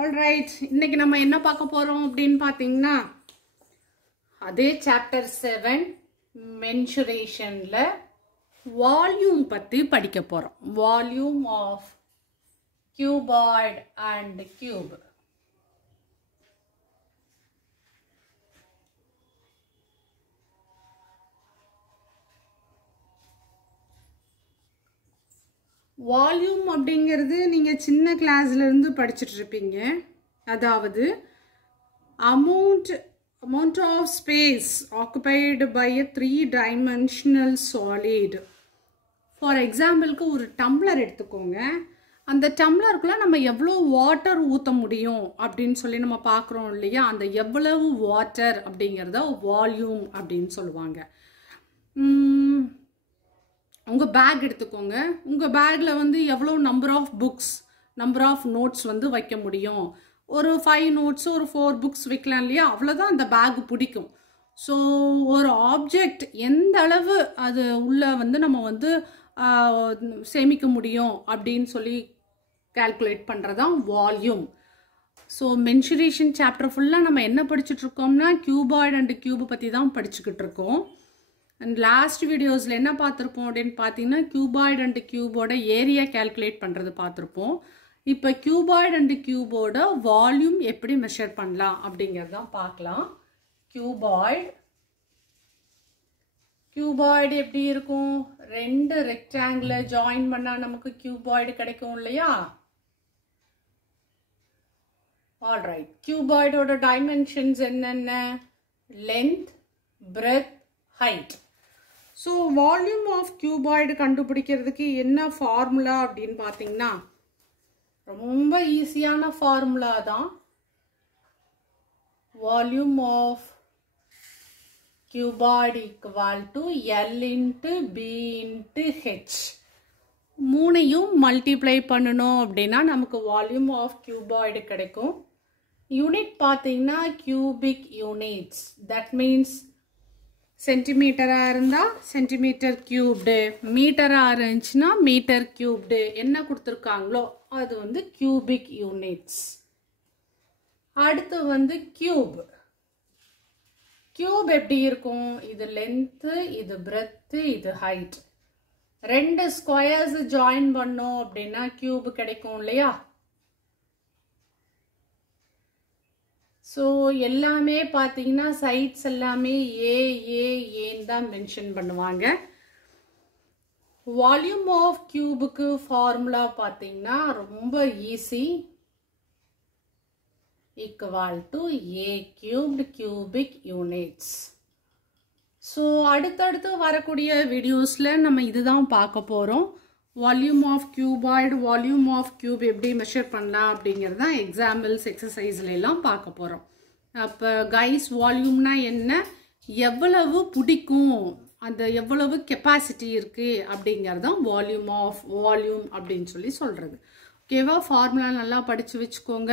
Alright, இன்னைக்கு நம்ம என்ன பார்க்க போறோம் அப்படினு பாத்தீங்கன்னா அதே chapter 7 mensuration-ல volume பத்தி படிக்க போறோம். Volume of cuboid and cube. Volume அப்படிங்கிறது நீங்க சின்ன கிளாஸ்ல இருந்து படிச்சிட்டு இருப்பீங்க. அதாவது amount of space occupied by a three-dimensional solid. For example, ஒரு டம்ளர் எடுத்துக்கோங்க. அந்த டம்ளருக்குள்ள நம்ம எவ்வளவு வாட்டர் ஊத்த முடியும் அப்படின்னு சொல்லி நம்ம பார்க்குறோம் இல்லையா? அந்த எவ்வளவு வாட்டர் அப்படிங்கறத வால்யூம் அப்படின்னு சொல்லுவாங்க. உங்க பேக் எடுத்துக்கோங்க. உங்க பேக்ல வந்து எவ்வளவு number of books, number of notes வந்து வைக்க முடியும். ஒரு 5 நோட்ஸ், ஒரு 4 புக்ஸ் வைக்கலாம் இல்லையா? அவ்வளவுதான் அந்த பேக் பிடிக்கும். ஸோ ஒரு ஆப்ஜெக்ட் எந்த அளவு அது உள்ள வந்து நம்ம வந்து சேமிக்க முடியும் அப்படின்னு சொல்லி கால்குலேட் பண்றதுதான் வால்யூம். ஸோ மென்சுரேஷன் சாப்டர் ஃபுல்லா நம்ம என்ன படிச்சுட்டு இருக்கோம்னா கியூபாய்டு அண்ட் கியூப் பத்தி தான் படிச்சுக்கிட்டு இருக்கோம். அண்ட் லாஸ்ட் வீடியோஸ்ல என்ன பார்த்துருப்போம் அப்படின்னு பார்த்தீங்கன்னா கியூபாய்டு அண்ட் கியூபோட ஏரியா கால்குலேட் பண்றது பார்த்துருப்போம். இப்போ கியூபாய்டு அண்ட் கியூபோட வால்யூம் எப்படி மெஷர் பண்ணலாம் அப்படிங்கறதான் பார்க்கலாம். கியூபாய்டு எப்படி இருக்கும்? ரெண்டு ரெக்டாங்கிளை ஜாயின் பண்ணா நமக்கு கியூபாய்டு கிடைக்கும் இல்லையா? ஆல்ரைட், கியூபாய்டோட டைமென்ஷன்ஸ் என்னென்ன? Length, breadth, height. So volume of cuboid கண்டுபிடிக்கிறதுக்கு என்ன ஃபார்முலா அப்படின்னு பார்த்தீங்கன்னா ரொம்ப ஈஸியான ஃபார்முலா தான். Volume of cuboid equal to L into B into H. மூணையும் மல்டிப்ளை பண்ணணும் அப்படின்னா நமக்கு வால்யூம் ஆஃப் கியூபாய்டு கிடைக்கும். யூனிட் பார்த்தீங்கன்னா கியூபிக் யூனிட்ஸ். தட் மீன்ஸ் சென்டிமீட்டரா இருந்தா சென்டிமீட்டர் கியூப்டு, மீட்டரா இருந்துச்சுன்னா மீட்டர் கியூப்டு. என்ன கொடுத்துருக்காங்களோ அது வந்து கியூபிக் யூனிட்ஸ். அடுத்து வந்து கியூப். கியூப் எப்படி இருக்கும்? இது லென்த், இது பிரெத், இது ஹைட். ரெண்டு ஸ்கொயர்ஸ் ஜாயின் பண்ணோம் அப்படின்னா கியூப் கிடைக்கும் இல்லையா? ஸோ எல்லாமே பார்த்தீங்கன்னா சைட்ஸ் எல்லாமே ஏன்னு தான் மென்ஷன் பண்ணுவாங்க. வால்யூம் ஆஃப் கியூபுக்கு ஃபார்முலா பார்த்தீங்கன்னா ரொம்ப easy. Equal to A cubed cubic units. So அடுத்தடுத்து வரக்கூடிய வீடியோஸில் நம்ம இதுதான் பார்க்க போகிறோம். Volume of cuboid, volume of cube எப்படி மெஷர் பண்ணலாம் அப்படிங்கிறது தான் எக்ஸாம்பிள்ஸ் எக்ஸசைஸ்ல எல்லாம் பார்க்க போகிறோம். அப்போ கைஸ், வால்யூம்னா என்ன, எவ்வளவு பிடிக்கும், அந்த எவ்வளவு கெப்பாசிட்டி இருக்கு அப்படிங்கிறதான் வால்யூம் அப்படின்னு சொல்லி சொல்றது. ஓகேவா? ஃபார்முலா நல்லா படிச்சு வச்சுக்கோங்க.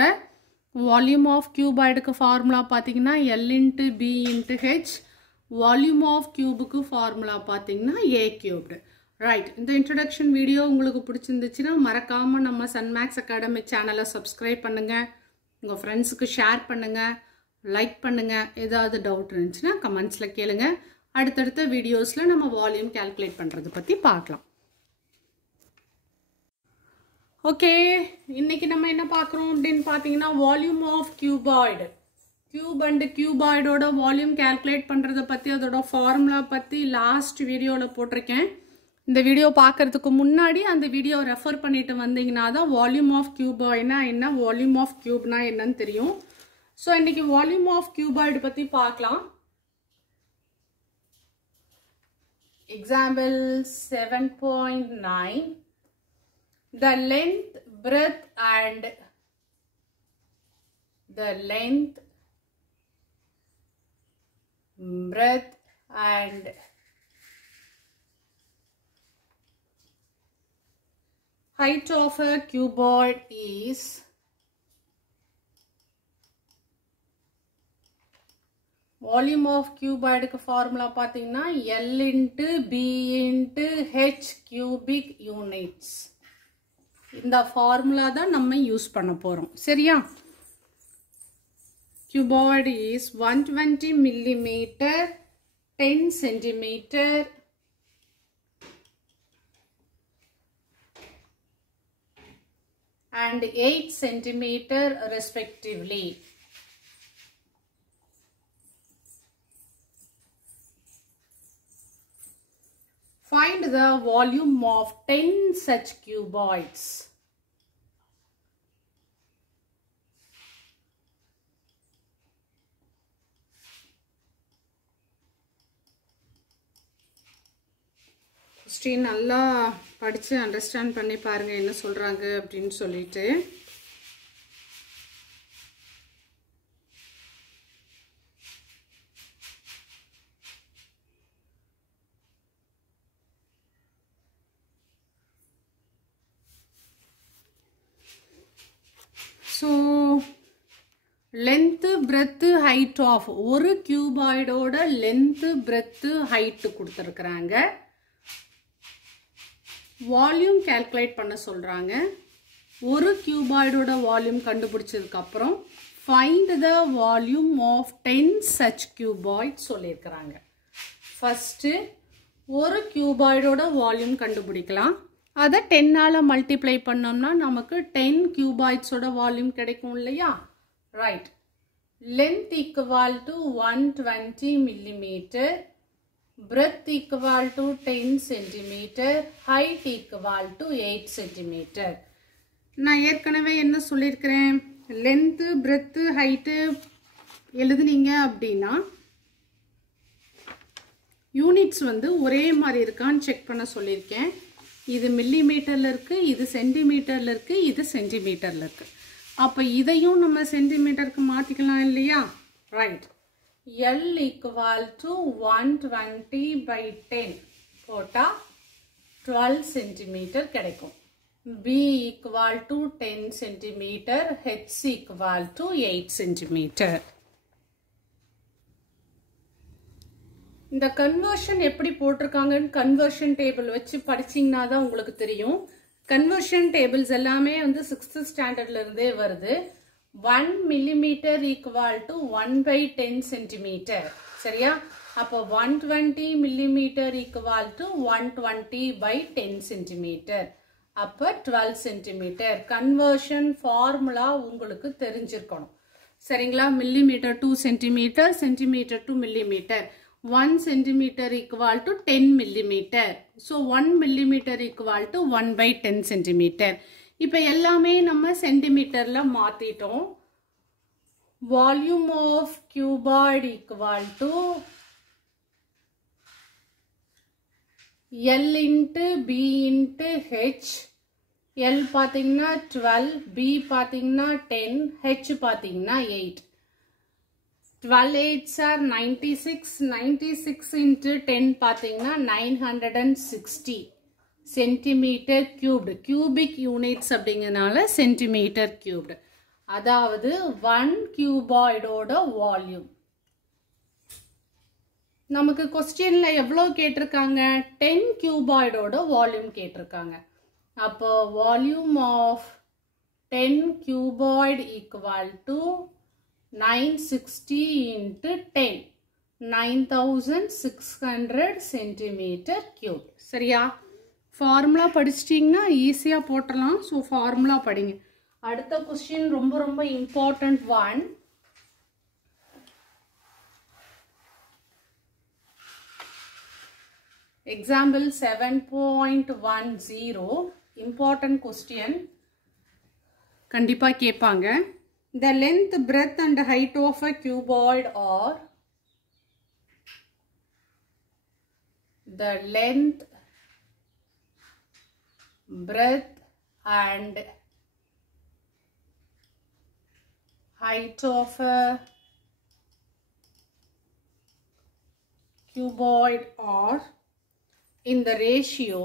வால்யூம் ஆஃப் கியூபாய்டுக்கு ஃபார்முலா பார்த்தீங்கன்னா L into B into H. Volume of கியூபுக்கு ஃபார்முலா பார்த்தீங்கன்னா A கியூப்டு. ரைட், இந்த இன்ட்ரடக்ஷன் வீடியோ உங்களுக்கு பிடிச்சிருந்துச்சுன்னா மறக்காம நம்ம சன்மேக்ஸ் அகாடமி சேனலை சப்ஸ்கிரைப் பண்ணுங்க, உங்க ஃப்ரெண்ட்ஸுக்கு ஷேர் பண்ணுங்க, லைக் பண்ணுங்க. ஏதாவது டவுட் இருந்துச்சுன்னா கமெண்ட்ஸ்ல கேளுங்க. அடுத்தடுத்த வீடியோஸ்ல நம்ம வால்யூம் கால்குலேட் பண்றது பத்தி பார்க்கலாம். ஓகே, இன்னைக்கு நம்ம என்ன பார்க்குறோம் அப்படின்னு பார்த்தீங்கன்னா volume of cuboid. Cube and கியூபாய்டோட வால்யூம் கால்குலேட் பண்றதை பத்தி, அதோட ஃபார்முலா பத்தி லாஸ்ட் வீடியோல போட்டிருக்கேன். இந்த வீடியோ பார்க்கறதுக்கு முன்னாடி அந்த வீடியோ ரெஃபர் பண்ணிட்டு வந்தீங்கன்னா தான் வால்யூம் ஆஃப் கியூபாய்னா என்ன, வால்யூம் ஆஃப் கியூப்னா என்னன்னு தெரியும். ஸோ இன்னைக்கு வால்யூம் ஆஃப் கியூபாய்டு பத்தி பார்க்கலாம். Example 7.9. The length, breadth and height of a cuboid is volume of cuboid க்கு formula பார்த்தீங்கன்னா L into B into H cubic units. இந்த formula தான் நம்ம யூஸ் பண்ண போறோம். சரியா? cuboid is 120 millimeter, 10 centimeter, and 8 centimeter respectively. Find the volume of 10 such cuboids. Question நல்லா படிச்சு அண்டர்ஸ்டாண்ட் பண்ணி பாருங்க என்ன சொல்றாங்க அப்படினு சொல்லிட்டு. So length, breadth, height of ஒரு cuboid ஓட length, breadth, height கொடுத்திருக்காங்க. வால்யூம் கால்குலேட் பண்ண சொல்றாங்க. ஒரு cuboid ஓட வால்யூம் கண்டுபிடிச்சதுக்கு அப்புறம் find the volume of 10 such cuboids சொல்லிருக்காங்க. ஃபர்ஸ்ட் ஒரு cuboid ஓட வால்யூம் கண்டுபிடிக்கலாம். அதை 10 ஆல மல்டிப்ளை பண்ணோம்னா நமக்கு 10 cuboids ஓட வால்யூம் கிடைக்கும் இல்லையா? Right. Length equal to 120 millimeter, breadth equal to 10 centimeter, height equal to 8 centimeter. நான் ஏற்கனவே என்ன சொல்லியிருக்கிறேன்? லென்த், breadth, height எழுதுனீங்க அப்படின்னா யூனிட்ஸ் வந்து ஒரே மாதிரி இருக்கான்னு செக் பண்ண சொல்லியிருக்கேன். இது மில்லிமீட்டர்ல இருக்கு, இது சென்டிமீட்டர்ல இருக்கு, இது சென்டிமீட்டர்ல இருக்கு. அப்ப இதையும் நம்ம சென்டிமீட்டருக்கு மாத்திக்கலாம் இல்லையா? Right. L equal to 120 by 10 போட்டா 12 centimeter கிடைக்கும். B equal to 10 centimeter, H equal to 8 centimeter. இந்த கன்வர்ஷன் எப்படி போட்டிருக்காங்கன்னு கன்வர்ஷன் டேபிள் வச்சு படிச்சீங்கன்னா தான் உங்களுக்கு தெரியும். கன்வர்ஷன் டேபிள்ஸ் எல்லாமே வந்து 6th ஸ்டாண்டர்ட்ல இருந்தே வருது. 1 millimeter equal to 1 by 10 centimeter. சரியா? அப்போ 120 millimeter equal to 120 by 10 centimeter. அப்போ 12 centimeter. கன்வர்ஷன் ஃபார்முலா உங்களுக்கு தெரிஞ்சிருக்கணும். சரிங்களா? Millimetre to centimetre, centimetre to millimetre. 1 centimeter equal to 10 millimeter. So 1 millimeter equal to 1 by 10 centimeter. இப்போ எல்லாமே நம்ம சென்டிமீட்டர்ல மாத்திட்டோம். Volume of cuboid equal to L into B into H. L பாத்தீங்கன்னா 12, B பாத்தீங்கன்னா 10, H பாத்தீங்கன்னா 8. 12 8s are 96. 96 into 10 பாத்தீங்கன்னா 960 centimeter cubed. Cubic units அப்படிங்கறனால centimeter cubed. அதாவது 1 cuboid ஓட வால்யூம். நமக்கு क्वेश्चनல எவ்வளவு கேட்டிருக்காங்க? 10 cuboid ஓட வால்யூம் கேட்டிருக்காங்க. அப்போ volume of 10 cuboid equal to 960 into 10, 9600 centimeter cube. சரியா? ஃபார்முலா படிச்சிட்டிங்கன்னா ஈஸியா போட்டுடலாம். ஸோ ஃபார்முலா படிங்க. அடுத்த கொஸ்டின் ரொம்ப ரொம்ப important one. Example 7.10 important question கண்டிப்பா கேட்பாங்க. The length, breadth and height of a cuboid are the length, breadth and height of a cuboid are in the ratio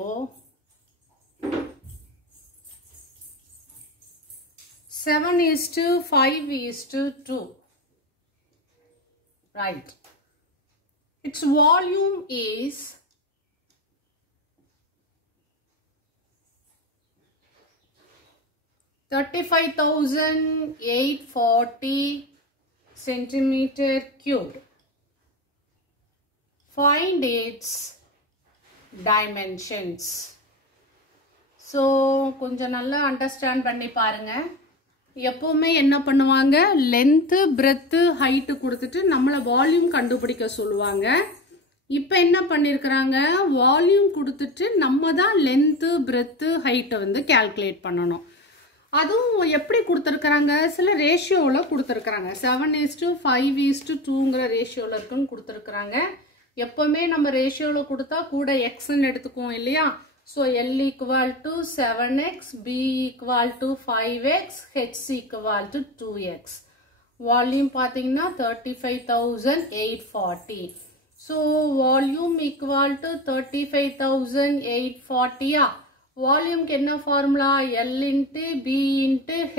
7:5:2. Right. Its volume is 35,840 centimeter cubed. Find its dimensions. So கொஞ்சம் நல்லா understand பண்ணி பாருங்க. எப்பவுமே என்ன பண்ணுவாங்க, length breadth height கொடுத்துட்டு நம்மள volume கண்டுபிடிக்க சொல்லுவாங்க. இப்போ என்ன பண்ணிருக்காங்க, வால்யூம் கொடுத்துட்டு நம்ம தான் லென்த் பிரெத் ஹைட்டை வந்து கால்குலேட் பண்ணணும். அதுவும் எப்படி கொடுத்துருக்குறாங்க, சில ரேஷியோவில் கொடுத்துருக்குறாங்க. 7:5:2ங்கிற ரேஷியோவில் இருக்குன்னு கொடுத்துருக்குறாங்க. எப்பவுமே நம்ம ரேஷியோவில் கொடுத்தா கூட எக்ஸ்ன்னு எடுத்துக்குவோம் இல்லையா. So L = 7x, B = 5x, H = 2x. Volume பார்த்தீங்கன்னா 35,840. So volume = 35,840. வால்யூம்க்கு என்ன formula, L × B ×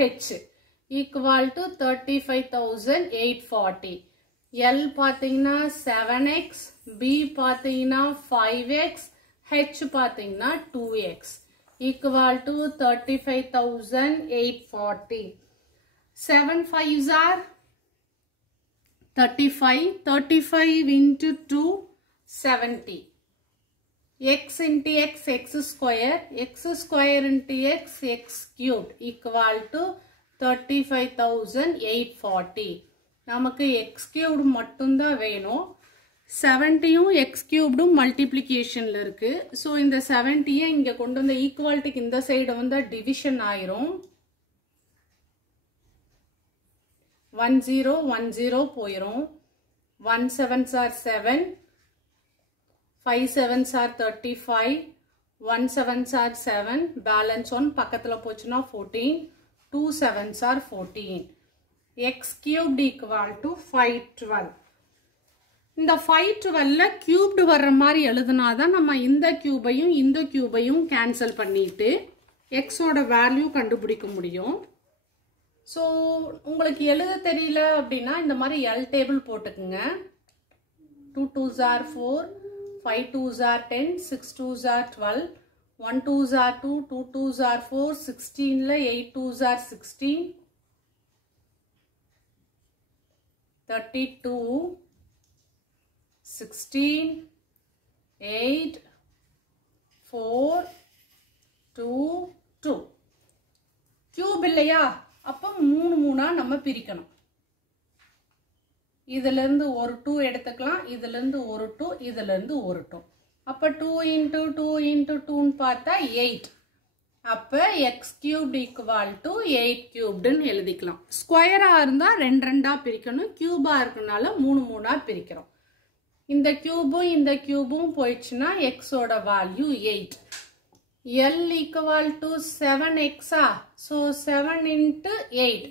H = 35,840. L பார்த்தீங்கன்னா 7x, B பார்த்தீங்கன்னா 5x, H பார்த்தீங்கன்னா 2x = 35,840. 7 5s are 35. 35 into 2 70. X into x, x square. X square into x, x cubed = 35,840. நமக்கு x cubed மட்டும்தான் வேணும். 70யும் x cubedம் மல்டிப்ளிகேஷன்ல இருக்கு. So இந்த 70யை இங்க கொண்டு வந்த ஈக்குவாலிட்டிக்கு இந்த சைடு வந்து டிவிஷன் ஆயிரும். 10 10 போயிரும். 1 7s are 7, 5 7s are 35, 1 7s are 7, balance 1 பக்கத்துல போச்சுன்னா 14, 2 7s are 14. x cubed = 512. இந்த 512ல கியூப்டு வர்ற மாதிரி எழுதுனாதான் நம்ம இந்த கியூபையும் இந்த கியூபையும் கேன்சல் பண்ணிட்டு எக்ஸோட வேல்யூ கண்டுபிடிக்க முடியும். ஸோ உங்களுக்கு எழுத தெரியல அப்படின்னா இந்த மாதிரி எல் டேபிள் போட்டுக்குங்க. 2 2s are 4, 5 2s are 10, 6 2s are 12, 1 2s are 2, 2 2s are 4, 16ல 8 2s are 16, 32, 16, 8, 4, 2, 2. Cube இல்லையா, அப்போ 3 3 நம்ம பிரிக்கணும். இதுல இருந்து ஒரு 2 எடுத்துக்கலாம், இதுல இருந்து ஒரு 2, இதுல இருந்து ஒரு 2. அப்ப 2 × 2 × 2ன்னு பார்த்தா 8. அப்ப x cubed = 8 cubedன்னு எழுதிக்கலாம். ஸ்கொயரா இருந்தா 2 2ஆ பிரிக்கணும், கியூபா இருக்கனால 3 3ஆ பிரிக்கிறோம். இந்த கியூபும் இந்த கியூபும் போயிடுச்சுன்னா எக்ஸோட value 8. L = 7x. So 7 × 8,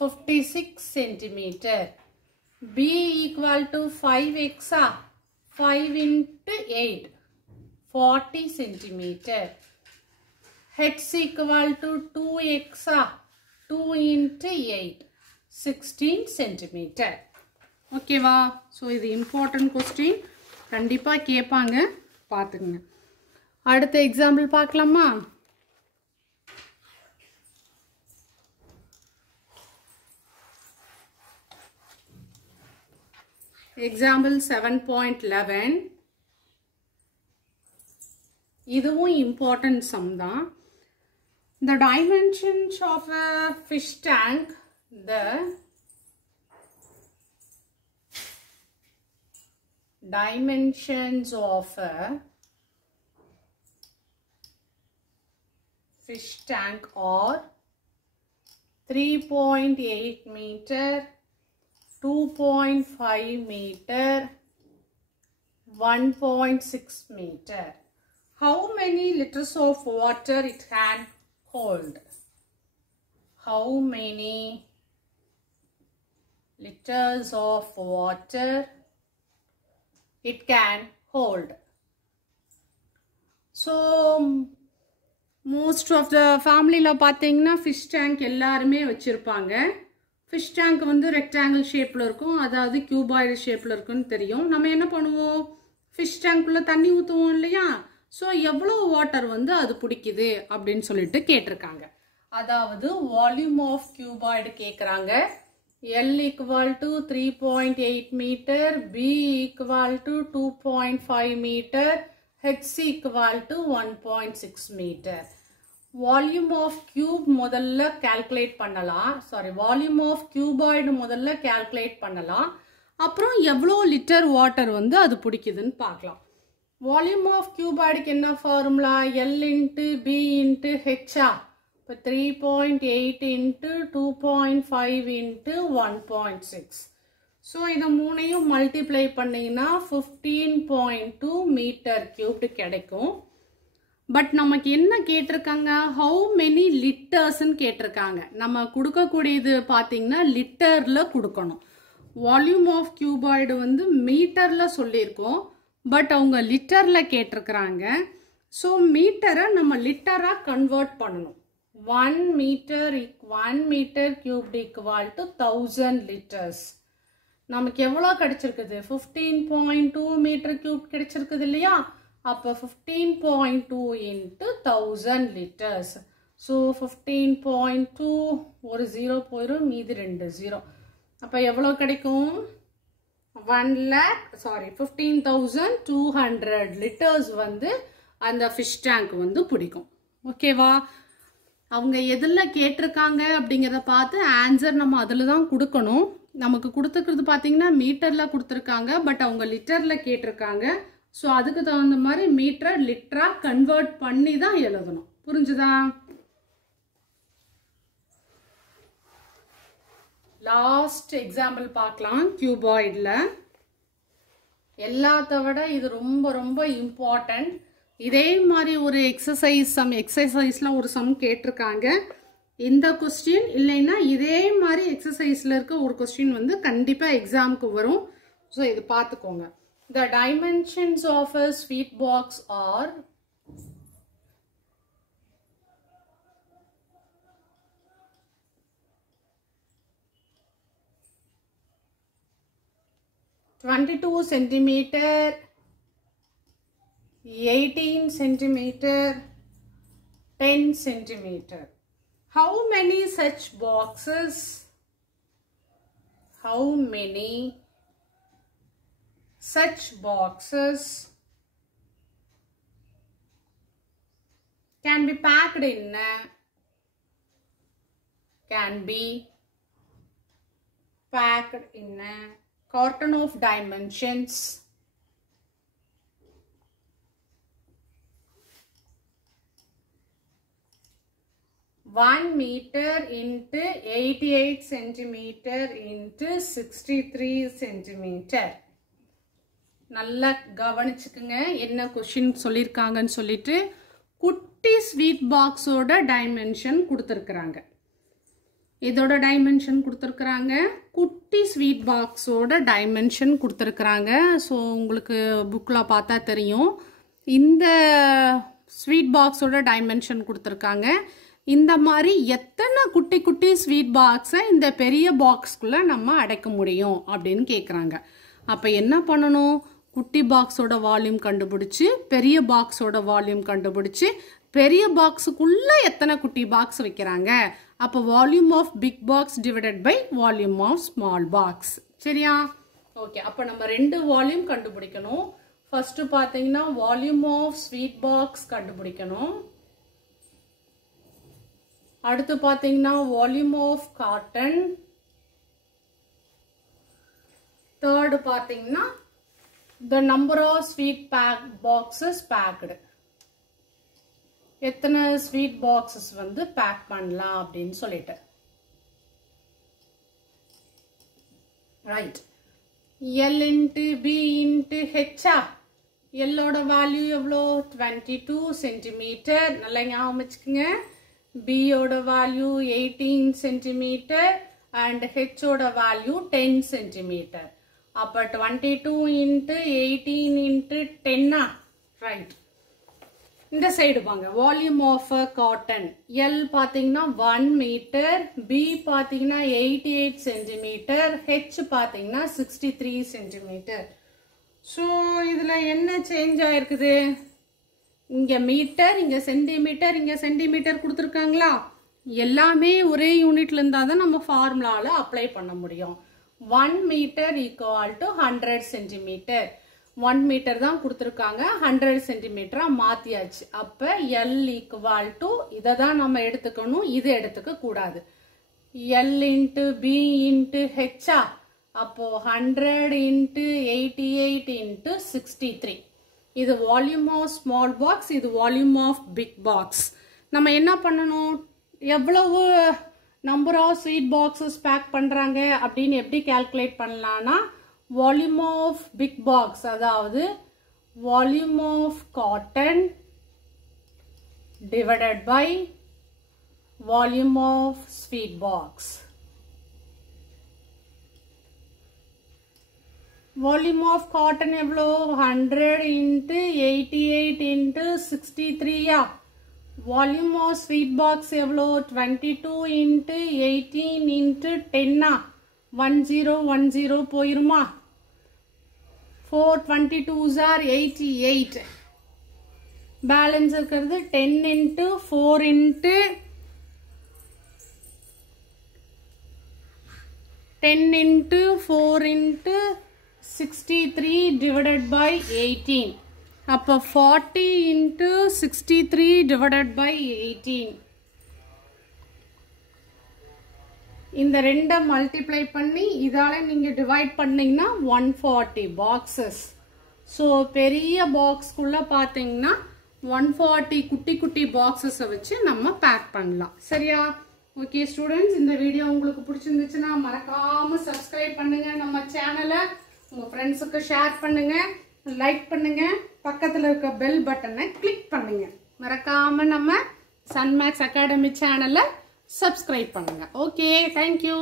56 centimeter. B = 5x. 5 × 8, 40 centimeter. H = 2x. 2 × 8, 16 centimeter. ஓகேவா? ஸோ இது இம்பார்ட்டன்ட் கொஸ்டின், கண்டிப்பாக கேட்பாங்க, பார்த்துக்குங்க. அடுத்த எக்ஸாம்பிள் பார்க்கலாமா? எக்ஸாம்பிள் 7.11. இதுவும் இம்பார்ட்டன்ட் சம் தான். The dimensions of a fish tank, the dimensions of a fish tank are 3.8 meter, 2.5 meter, 1.6 meter. How many liters of water it can hold? How many liters of water it can hold? So most of the family la பாத்தீங்கன்னா fish tank எல்லாருமே வச்சிருப்பாங்க. fish tank வந்து rectangle shapeல இருக்கும், அதாவது cuboid shapeல இருக்குன்னு தெரியும். நம்ம என்ன பண்ணுவோம், fish tank உள்ள தண்ணி ஊத்துவோம் இல்லையா. ஸோ எவ்வளோ வாட்டர் வந்து அது பிடிக்குது அப்படின்னு சொல்லிட்டு கேட்டிருக்காங்க. அதாவது வால்யூம் ஆஃப் கியூபாய்டு கேட்குறாங்க. L equal to 3.8 meter, B equal to 2.5 meter, H equal to 1.6 meter. Volume of cube முதல்ல calculate பண்ணலாம். Sorry, volume of cuboid முதல்ல calculate பண்ணலாம். அப்புறம் எவ்வளோ லிட்டர் வாட்டர் வந்து அது பிடிக்குதுன்னு பார்க்கலாம். Volume of cuboid என்ன formula? L into B into H. இப்போ 3.8 into 2.5 into 1.6. ஸோ இதை மூணையும் மல்டிப்ளை பண்ணிங்கன்னா 15.2 மீட்டர் கியூப்டு கிடைக்கும். பட் நமக்கு என்ன கேட்டிருக்காங்க? ஹவு மெனி லிட்டர்ஸ்ன்னு கேட்டிருக்காங்க. நம்ம கொடுக்கக்கூடியது பார்த்தீங்கன்னா லிட்டரில் கொடுக்கணும். வால்யூம் ஆஃப் கியூபாய்டு வந்து மீட்டரில் சொல்லியிருக்கோம். பட் அவங்க லிட்டரில் கேட்டிருக்கிறாங்க. ஸோ மீட்டரை நம்ம லிட்டராக கன்வெர்ட் பண்ணணும். 1 metre cubed equal to 1000 litres. நமக்கு எவ்வளோ கிடைச்சிருக்குது? 15.2 மீட்டர் கியூப் கிடைச்சிருக்குது இல்லையா? அப்போ 15.2 into 1000 லிட்டர்ஸ். ஸோ 15.2 ஒரு 0 போயிடும், மீதி 2 0. அப்போ எவ்வளோ கிடைக்கும்? 15,200 லிட்டர்ஸ் வந்து அந்த ஃபிஷ் டேங்க் வந்து பிடிக்கும். ஓகேவா? அவங்க எதில் கேட்டிருக்காங்க அப்படிங்கிறத பார்த்து ஆன்சர் நம்ம அதில் தான் கொடுக்கணும். நமக்கு கொடுத்துருக்கிறது பார்த்தீங்கன்னா மீட்டரில் கொடுத்துருக்காங்க. பட் அவங்க லிட்டரில் கேட்டிருக்காங்க. ஸோ அதுக்கு தகுந்த மாதிரி மீட்டரை லிட்டராக கன்வெர்ட் பண்ணி தான் எழுதணும். புரிஞ்சுதா? லாஸ்ட் எக்ஸாம்பிள் பார்க்கலாம். கியூபாய்டில் எல்லாத்த விட இது ரொம்ப ரொம்ப இம்பார்ட்டன்ட். இதே மாதிரி ஒரு எக்ஸசைஸில் ஒரு சம் கேட்டிருக்காங்க. இந்த கொஸ்டின் இல்லைன்னா இதே மாதிரி எக்ஸசைஸில் இருக்க ஒரு கொஸ்டின் வந்து கண்டிப்பாக எக்ஸாமுக்கு வரும். ஸோ இது பார்த்துக்கோங்க. The dimensions of a sweet box are 22 centimeter, 18 centimeter, 10 centimeter. How many such boxes? How many such boxes can be packed in a carton of dimensions 1 meter into 88 centimeter into 63 centimeter. நல்லா கவனிச்சுக்குங்க என்ன question சொல்லியிருக்காங்கன்னு சொல்லிட்டு. குட்டி sweet பாக்ஸோட dimension கொடுத்துருக்குறாங்க. இதோட dimension கொடுத்துருக்குறாங்க. குட்டி ஸ்வீட் பாக்ஸோட டைமென்ஷன் கொடுத்துருக்குறாங்க. ஸோ உங்களுக்கு புக்கில் பார்த்தா தெரியும். இந்த ஸ்வீட் பாக்ஸோட டைமென்ஷன் கொடுத்துருக்காங்க. இந்த மாதிரி எத்தனை குட்டி குட்டி ஸ்வீட் பாக்ஸை இந்த பெரிய பாக்ஸ்குள்ளே நம்ம அடைக்க முடியும் அப்படின்னு கேட்குறாங்க. அப்போ என்ன பண்ணணும்? குட்டி பாக்ஸோட வால்யூம் கண்டுபிடிச்சி பெரிய பாக்ஸோட வால்யூம் கண்டுபிடிச்சி பெரிய பாக்ஸுக்குள்ளே எத்தனை குட்டி பாக்ஸ் வைக்கிறாங்க. அப்போ volume of big box divided by volume of small box. சரியா? ஓகே. அப்போ நம்ம 2 வால்யூம் கண்டுபிடிக்கணும். ஃபர்ஸ்ட் பார்த்தீங்கன்னா வால்யூம் ஆஃப் ஸ்வீட் பாக்ஸ் கண்டுபிடிக்கணும். அடுத்து பார்த்தீங்கன்னா வால்யூம் ஆஃப் காட்டன். தேர்டு பார்த்தீங்கன்னா the number of sweet boxes packed. எத்தனை ஸ்வீட் பாக்ஸஸ் வந்து பேக் பண்ணலாம் அப்படின்னு சொல்லிட்டு. Right. L into B into H. எல்லோட வேல்யூ எவ்வளோ? 22 சென்டிமீட்டர். நல்லா ஞாபகம் வச்சுக்கோங்க. B ஓட வேல்யூ 18 சென்டிமீட்டர் அண்ட் H ஓட வேல்யூ 10 சென்டிமீட்டர். அப்போ 22 into 18 into 10. ரைட். இந்த சைடு வாங்க. Volume of carton. L பார்த்தீங்கன்னா 1 மீட்டர், B பார்த்தீங்கன்னா 88 சென்டிமீட்டர், H பார்த்தீங்கன்னா 63 சென்டிமீட்டர். ஸோ இதில் என்ன சேஞ்ச் ஆயிருக்குது? இங்கே மீட்டர், இங்கே சென்டிமீட்டர், இங்கே சென்டிமீட்டர் கொடுத்துருக்காங்களா? எல்லாமே ஒரே யூனிட்ல இருந்தா தான் நம்ம ஃபார்முலால அப்ளை பண்ண முடியும். 1 metre equal to 100 centimetre. 1 metre தான் கொடுத்துருக்காங்க, 100 சென்டிமீட்டரா மாத்தியாச்சு. அப்ப L ஈக்குவல் டு இதை தான் நம்ம எடுத்துக்கணும், இது எடுத்துக்க கூடாது. L இன்ட்டு பி இன்ட்டு ஹெச்சா, அப்போ 100 இன்ட்டு 88 இன்ட்டு 63. இது வால்யூம் ஆஃப் ஸ்மால் பாக்ஸ், இது வால்யூம் ஆஃப் பிக் பாக்ஸ். நம்ம என்ன பண்ணணும், எவ்வளவு number of sweet boxes pack பண்றாங்க அப்படின்னு எப்படி கால்குலேட் பண்ணலாம்னா, வால்யூம் ஆஃப் பிக் பாக்ஸ் அதாவது volume of carton divided by volume of sweet box. Volume of carton எவ்வளோ, 100 இன்ட்டு 88 இன்ட்டு 63யா. வால்யூம் ஆஃப் ஸ்வீட் பாக்ஸ் எவ்வளோ, 22 இன்ட்டு 18 இன்ட்டு 10ஆ. 1010 போயிருமா. 422s are 88. பேலன்ஸ் இருக்கிறது 10 into 4 into 10 into 4 into 63 divided by 18. அப்போ 40 into 63 divided by 18. இந்த ரெண்டை multiply பண்ணி இதால நீங்க டிவைட் பண்ணீங்கன்னா 140 பாக்ஸஸ். ஸோ பெரிய பாக்ஸ்குள்ள பார்த்தீங்கன்னா 140 குட்டி குட்டி பாக்ஸஸை வச்சு நம்ம பேக் பண்ணலாம். சரியா? ஓகே ஸ்டூடெண்ட்ஸ், இந்த வீடியோ உங்களுக்கு பிடிச்சிருந்துச்சுன்னா மறக்காம சப்ஸ்கிரைப் பண்ணுங்க, நம்ம சேனலை உங்க ஃப்ரெண்ட்ஸுக்கு ஷேர் பண்ணுங்க, லைக் பண்ணுங்க, பக்கத்தில் இருக்க பெல் பட்டனை கிளிக் பண்ணுங்க. மறக்காம நம்ம சன்மேக்ஸ் அகாடமி சேனலை சப்ஸ்கிரைப் பண்ணுங்க. Okay, thank you.